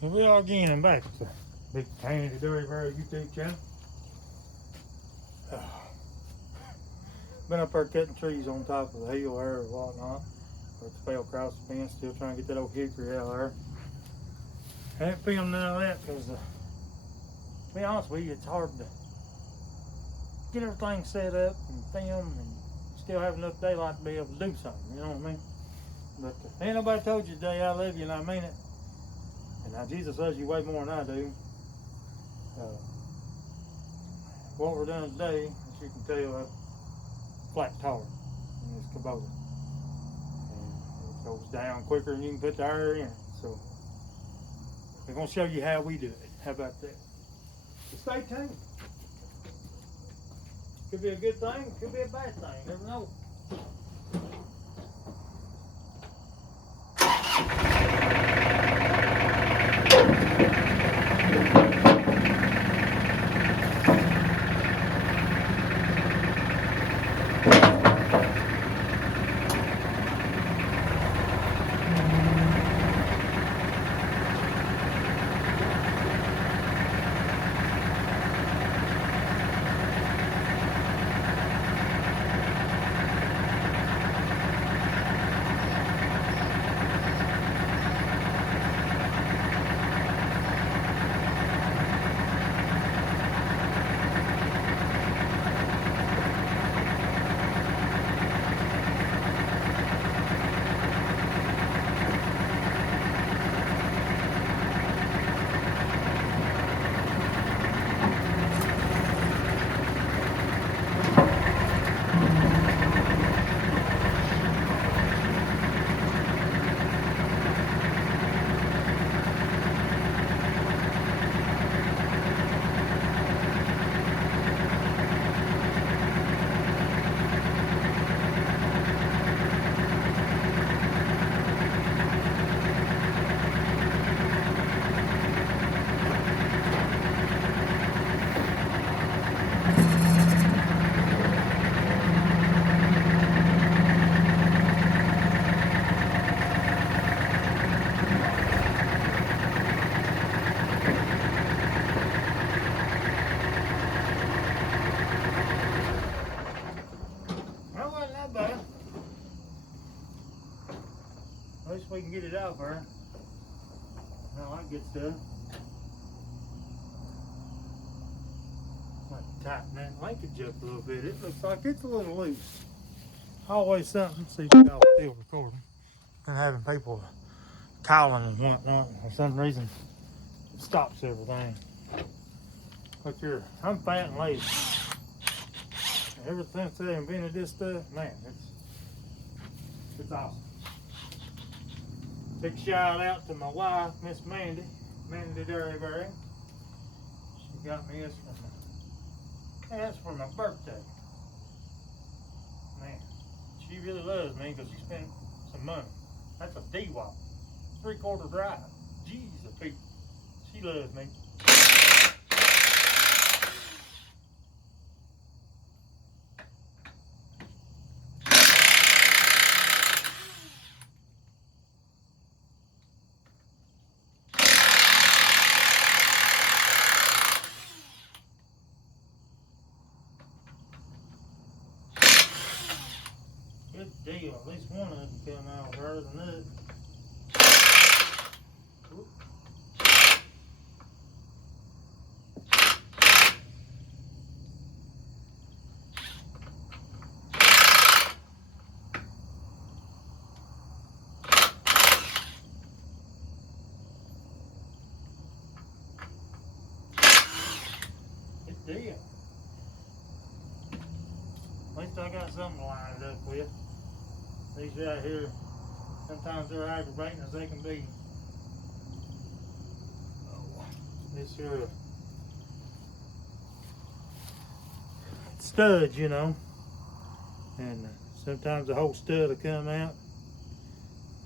Here we are again and back to Big Tanny the Dirty Bird YouTube channel. Been up there cutting trees on top of the hill there or whatnot. But the fell across the fence, still trying to get that old hickory out there. I haven't filmed none of that because, to be honest with you, it's hard to get everything set up and film and still have enough daylight to be able to do something, you know what I mean? But ain't nobody told you today I love you and I mean it. And now Jesus loves you way more than I do. What we're doing today, as you can tell, flat tar in this Kubota. And it goes down quicker than you can put the air in it. So we're going to show you how we do it. How about that? So stay tuned. Could be a good thing, could be a bad thing. Never know. At least we can get it out there. I like good stuff. Like tighten that linkage up a little bit. It looks like it's a little loose. Always something. See if y'all still recording. And having people calling and whatnot for some reason it stops everything. But I'm fat and lazy. Ever since they invented this stuff, man, it's awesome. Big shout out to my wife, Miss Mandy the Dirty Bird. She got me this for my birthday. Man, she really loves me because she spent some money. That's a D-Wop, 3/4 drive. Jesus, people, she loves me. Good deal. At least one of them come out better than that. Good deal. At least I got something lined up with. These right here, sometimes they're aggravating as they can be. This here studs, you know, and sometimes the whole stud will come out,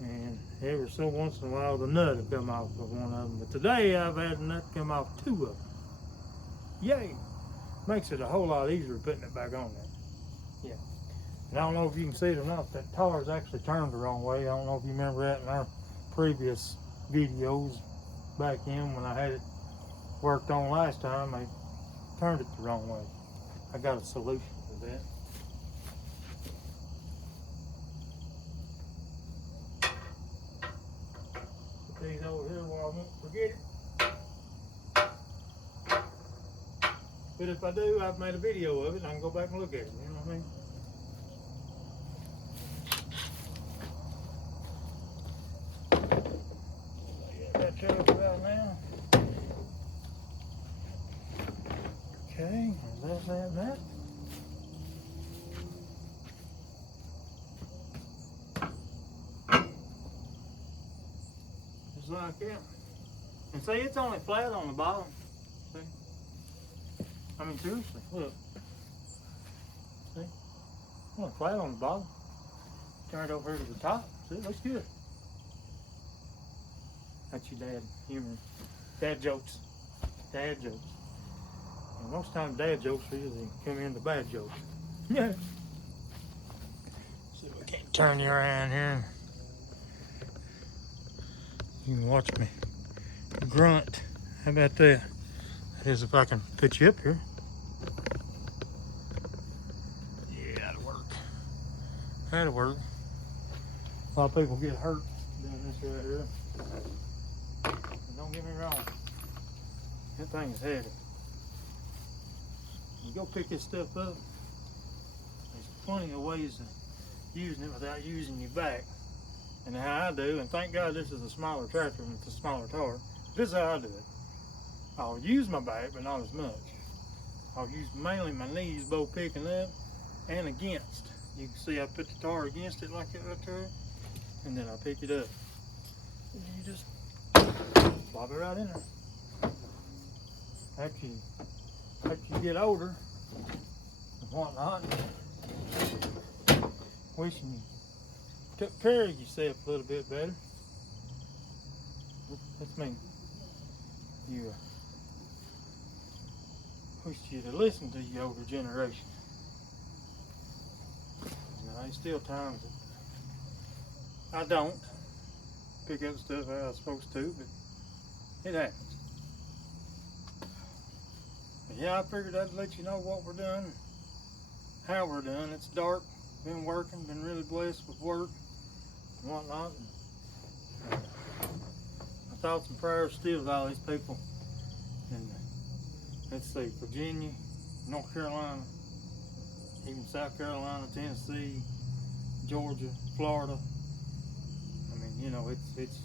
and every so once in a while the nut will come off of one of them. But today I've had the nut come off 2 of them. Yay! Makes it a whole lot easier putting it back on there. Yeah. And I don't know if you can see it or not, that tar is actually turned the wrong way. I don't know if you remember that in our previous videos back in when I had it worked on last time. I turned it the wrong way. I got a solution for that. Put these over here where I won't forget it. But if I do, I've made a video of it and I can go back and look at it, you know what I mean? That truck about now. Okay, that's that. Just like that. And see, it's only flat on the bottom. See? I mean, seriously, look. See? It's only flat on the bottom. Turn it over here to the top. See, it looks good. That's your dad humor. Dad jokes. Dad jokes. And most times dad jokes usually come into bad jokes. Yeah. See if we can't turn you around here. You can watch me grunt. How about that? That is if I can put you up here. Yeah, that'll work. That'll work. A lot of people get hurt doing this right here. And don't get me wrong, that thing is heavy. You go pick this stuff up, there's plenty of ways of using it without using your back. And how I do, and thank God this is a smaller tractor and it's a smaller tar, this is how I do it. I'll use my back, but not as much. I'll use mainly my knees both picking up and against. You can see I put the tar against it like that right there, and then I pick it up. And you just plop it right in there. After you get older and whatnot, wishing you took care of yourself a little bit better. That's me. You wish you to listen to your older generation. Now, there's still times that I don't pick up stuff I was supposed to, but it happens. But yeah, I figured I'd let you know what we're doing, how we're doing. It's dark, been working, been really blessed with work and whatnot. And my thoughts and prayers still with all these people in, let's see, Virginia, North Carolina, even South Carolina, Tennessee, Georgia, Florida. I mean, you know, it's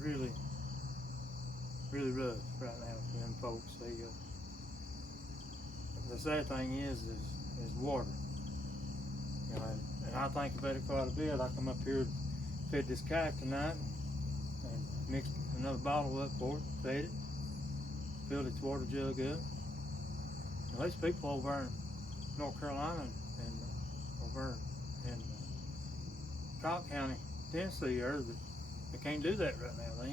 really, really rough right now for them folks. The sad thing is water. You know, and I think about it quite a bit. I come up here, fed this calf tonight, and mixed another bottle up for it, fed it, filled its water jug up. And these people over in North Carolina and over in Cobb County, Tennessee, they can't do that right now. They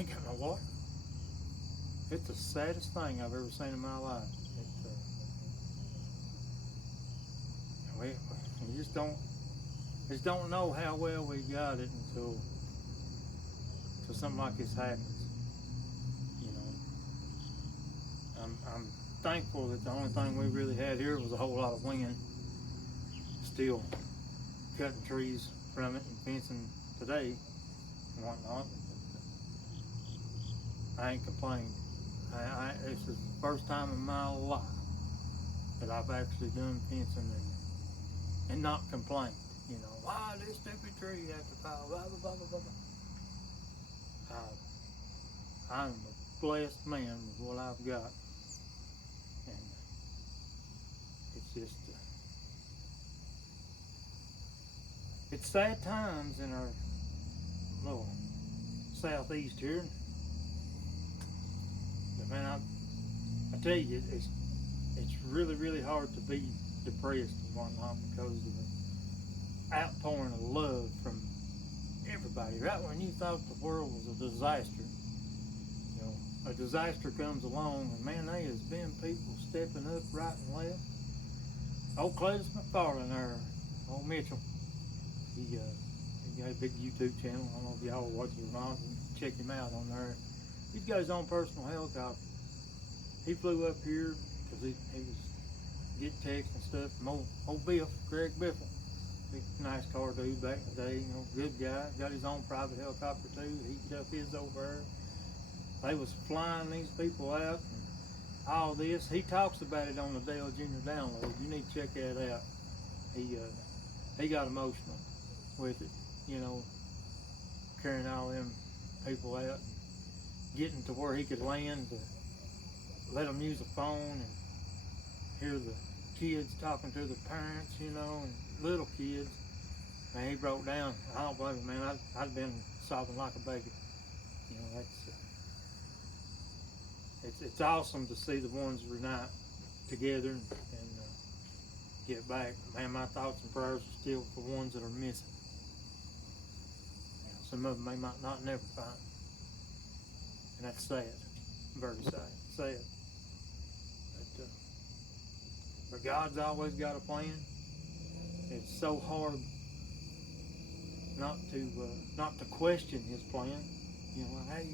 ain't got no water. It's the saddest thing I've ever seen in my life. We just don't know how well we got it until something like this happens. You know, I'm thankful that the only thing we really had here was a whole lot of wind. Still cutting trees from it and fencing today and whatnot. I ain't complaining. This is the first time in my life that I've actually done fencing and not complained. You know, why this stupid tree have to fall, blah, blah, blah, blah, blah. I'm a blessed man with what I've got. And it's just, it's sad times in our little southeast here. But man, I tell you, it's really, really hard to be depressed and whatnot because of the outpouring of love from everybody. Right when you thought the world was a disaster, you know, a disaster comes along, and man, there has been people stepping up right and left. Old Cletus McFarland there, old Mitchell, he He got a big YouTube channel. I don't know if y'all watch it or not. Check him out on there. He's got his own personal helicopter. He flew up here because he was getting texts and stuff from old Biff, Greg Biffle. Big, nice car dude back in the day, you know, good guy. Got his own private helicopter too. Heated up his over there. They was flying these people out and all this. He talks about it on the Dale Jr. Download. You need to check that out. He got emotional with it, you know, carrying all them people out, getting to where he could land to let them use a phone and hear the kids talking to the parents, you know, and little kids. Man, he broke down. I don't blame him, man. I'd been sobbing like a baby. You know, it's awesome to see the ones reunite together and get back. Man, my thoughts and prayers are still for ones that are missing. You know, some of them they might not never find. And that's sad. Very sad. Sad. But God's always got a plan. It's so hard not to question His plan. You know, like, hey,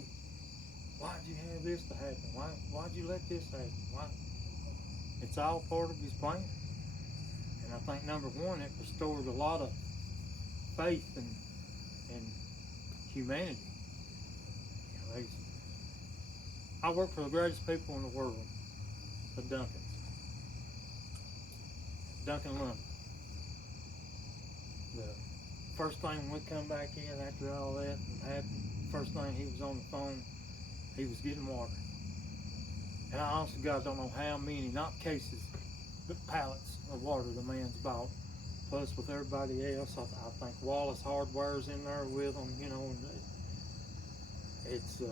why'd you have this to happen? Why'd you let this happen? Why? It's all part of His plan. And I think number one, it restored a lot of faith in humanity. You know, I work for the greatest people in the world, the Duncans. Duncan Lumber. The first thing when we come back in after all that happened, first thing he was on the phone, he was getting water. And I honestly, God, don't know how many, not cases, but pallets of water the man's bought. Plus with everybody else, I think Wallace Hardware's in there with them, you know. And it's,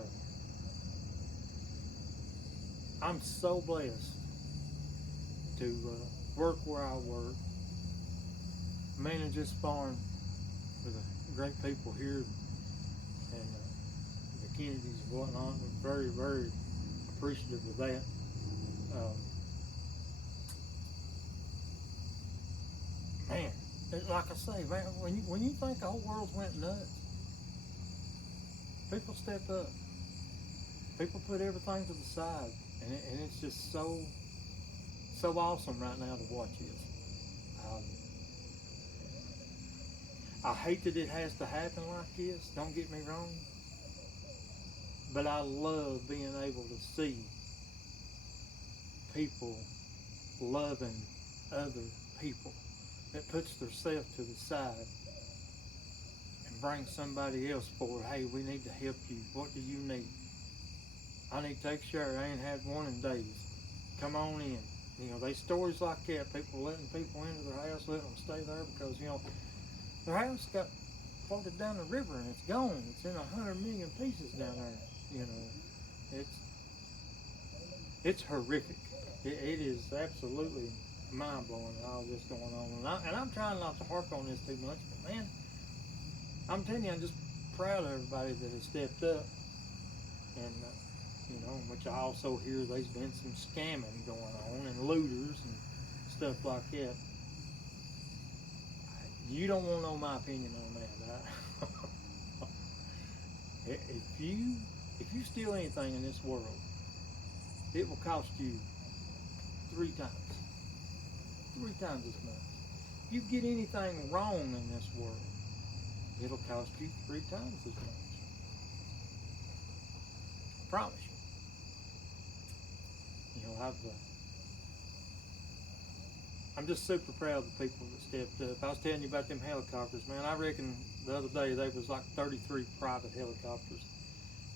I'm so blessed to work where I work, manage this farm with the great people here and the Kennedys and whatnot. I'm very, very appreciative of that. Man, like I say, man, when you think the whole world went nuts, people stepped up. People put everything to the side, and it's just so awesome right now to watch this. I hate that it has to happen like this, don't get me wrong, but I love being able to see people loving other people that puts themselves to the side and brings somebody else forward. Hey, we need to help you. What do you need? I need to take share. I ain't had one in days. Come on in. You know, they stories like that, people letting people into their house, letting them stay there because, you know, their house got floated down the river and it's gone. It's in 100 million pieces down there. You know, it's horrific. It is absolutely mind-blowing all this going on. And I'm trying not to harp on this too much, but man, I'm telling you, I'm just proud of everybody that has stepped up. And, you know, which I also hear there's been some scamming going on and looters and stuff like that. You don't want to know my opinion on that. Right? If you steal anything in this world, it will cost you 3 times. 3 times as much. If you get anything wrong in this world, it'll cost you 3 times as much. I promise you. You know, I'm just super proud of the people that stepped up. I was telling you about them helicopters, man. I reckon the other day there was like 33 private helicopters.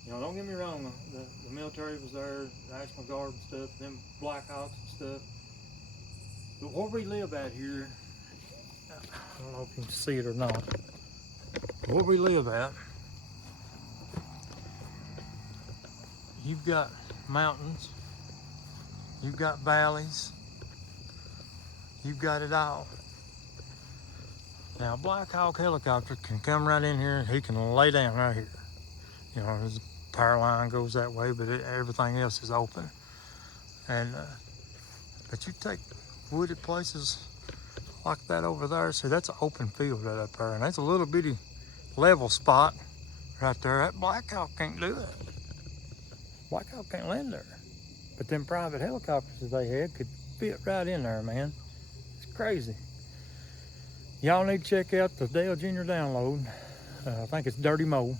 You know, don't get me wrong, the military was there, the National Guard and stuff, them Black Hawks and stuff. But where we live out here, I don't know if you can see it or not, where we live at, you've got mountains, you've got valleys, you've got it all. Now, a Black Hawk helicopter can come right in here and he can lay down right here. You know, his power line goes that way, but everything else is open. And but you take wooded places like that over there, see, that's an open field right up there, and that's a little bitty level spot right there. That Black Hawk can't do it. Black Hawk can't land there. But them private helicopters that they had could fit right in there, man. It's crazy. Y'all need to check out the Dale Jr. download. I think it's Dirty Mo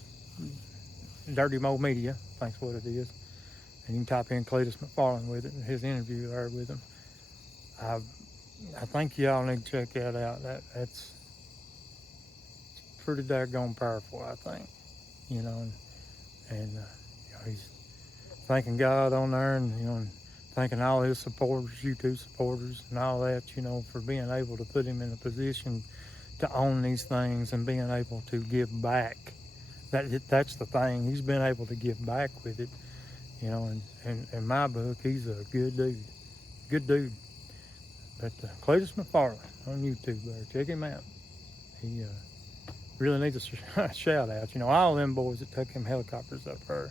Media, I think's what it is. And you can type in Cletus McFarland with it, and his interview there with him. I think y'all need to check that out. That's pretty daggone powerful, I think. You know, and you know, he's thanking God on there, and you know, and thanking all his supporters, YouTube supporters, and all that, you know, for being able to put him in a position to own these things and being able to give back. That's the thing. He's been able to give back with it, you know. And in my book, he's a good dude. But Cletus McFarland on YouTube, there, check him out. He really needs a shout out. You know, all them boys that took them helicopters up there.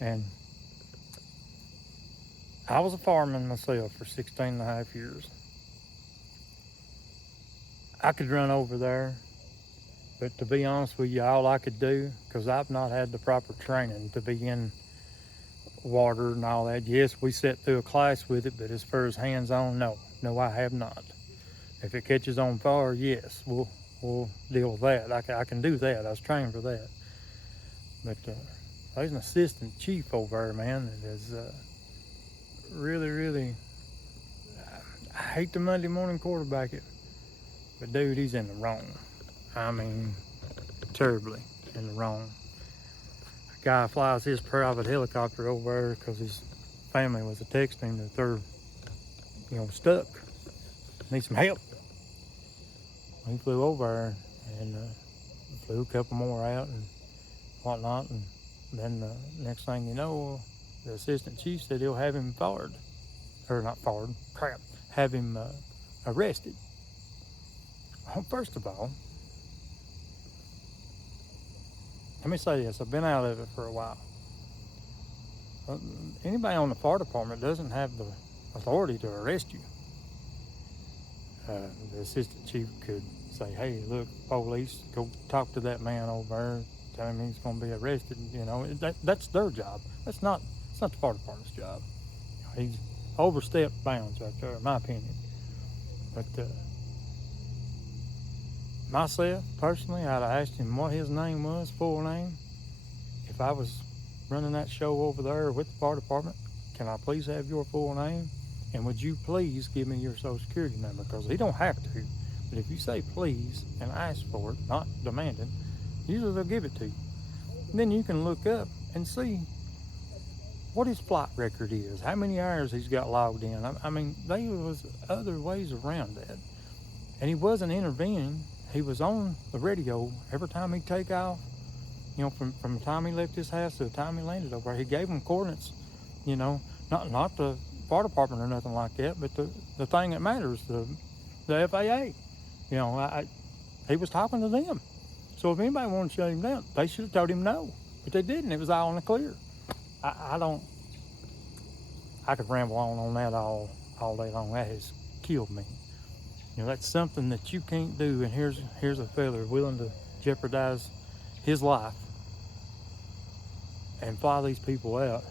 And I was a fireman myself for 16 and a half years. I could run over there, but to be honest with you, all I could do, because I've not had the proper training to be in water and all that. Yes, we sat through a class with it, but as far as hands-on, no, I have not. If it catches on fire, yes, we'll deal with that. I can do that. I was trained for that. But there's an assistant chief over there, man, that is really, I hate the Monday morning quarterback it, but dude, he's in the wrong. I mean, terribly in the wrong. A guy flies his private helicopter over there because his family was texting him that they're, you know, stuck, need some help. He flew over and flew a couple more out and whatnot, and then next thing you know, the assistant chief said he'll have him fired, or not fired, have him arrested. Well, first of all, let me say this, I've been out of it for a while. Anybody on the fire department doesn't have the authority to arrest you. The assistant chief could say, hey, look, police, go talk to that man over there, tell him he's going to be arrested. You know, that's their job. It's not the fire department's job. He's overstepped bounds right there, in my opinion. But myself, personally, I'd have asked him what his name was, full name. If I was running that show over there with the fire department, can I please have your full name? And would you please give me your social security number? Because he don't have to. But if you say please and ask for it, not demanding, usually they'll give it to you. And then you can look up and see what his flight record is, how many hours he's got logged in. I mean, there was other ways around that. And he wasn't intervening. He was on the radio every time he'd take off. You know, from the time he left his house to the time he landed over there. He gave them coordinates, you know, not the fire department or nothing like that, but the thing that matters, the FAA. You know, he was talking to them. So if anybody wanted to shut him down, they should have told him no. But they didn't. It was all in the clear. I could ramble on that all day long. That has killed me. You know, that's something that you can't do. And here's a fella willing to jeopardize his life and fly these people out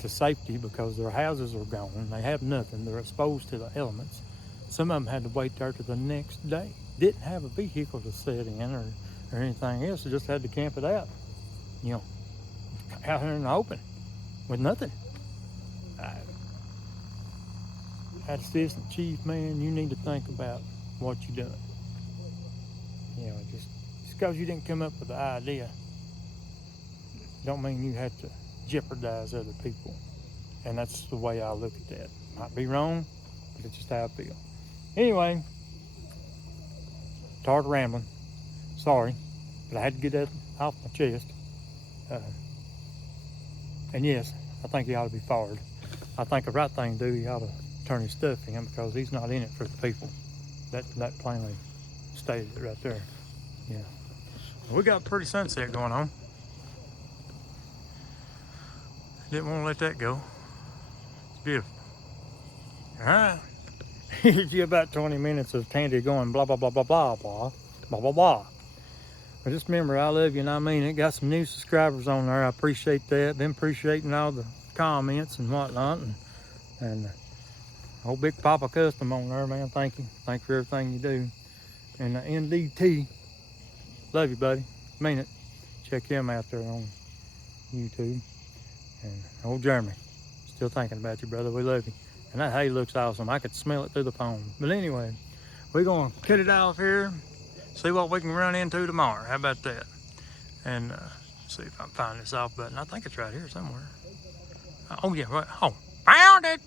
to safety because their houses are gone. They have nothing. They're exposed to the elements. Some of them had to wait there to the next day. Didn't have a vehicle to set in or anything else. They just had to camp it out. You know, out here in the open with nothing. That assistant chief, man, you need to think about what you're doing. You know, just because you didn't come up with the idea don't mean you have to jeopardize other people. And that's the way I look at that. Might be wrong, but it's just how I feel. Anyway, tired of rambling. Sorry, but I had to get that off my chest. And yes, I think he ought to be fired. I think the right thing to do, he ought to turn his stuff in because he's not in it for the people. That plainly stated it right there. Yeah. We got a pretty sunset going on. Didn't want to let that go. It's beautiful. All right. Here's you about 20 minutes of Tandy going blah, blah, blah, blah, blah, blah, blah, blah, blah. But just remember, I love you and I mean it. Got some new subscribers on there. I appreciate that. Been appreciating all the comments and whatnot. And old Big Papa Custom on there, man. Thank you. Thank you for everything you do. And NDT, love you, buddy. Mean it. Check him out there on YouTube. And old Jeremy, still thinking about you, brother. We love you. And that hay looks awesome. I could smell it through the phone. But anyway, we're going to cut it off here. See what we can run into tomorrow. How about that? And see if I can find this off button. I think it's right here somewhere. Oh, yeah. Right. Oh, found it.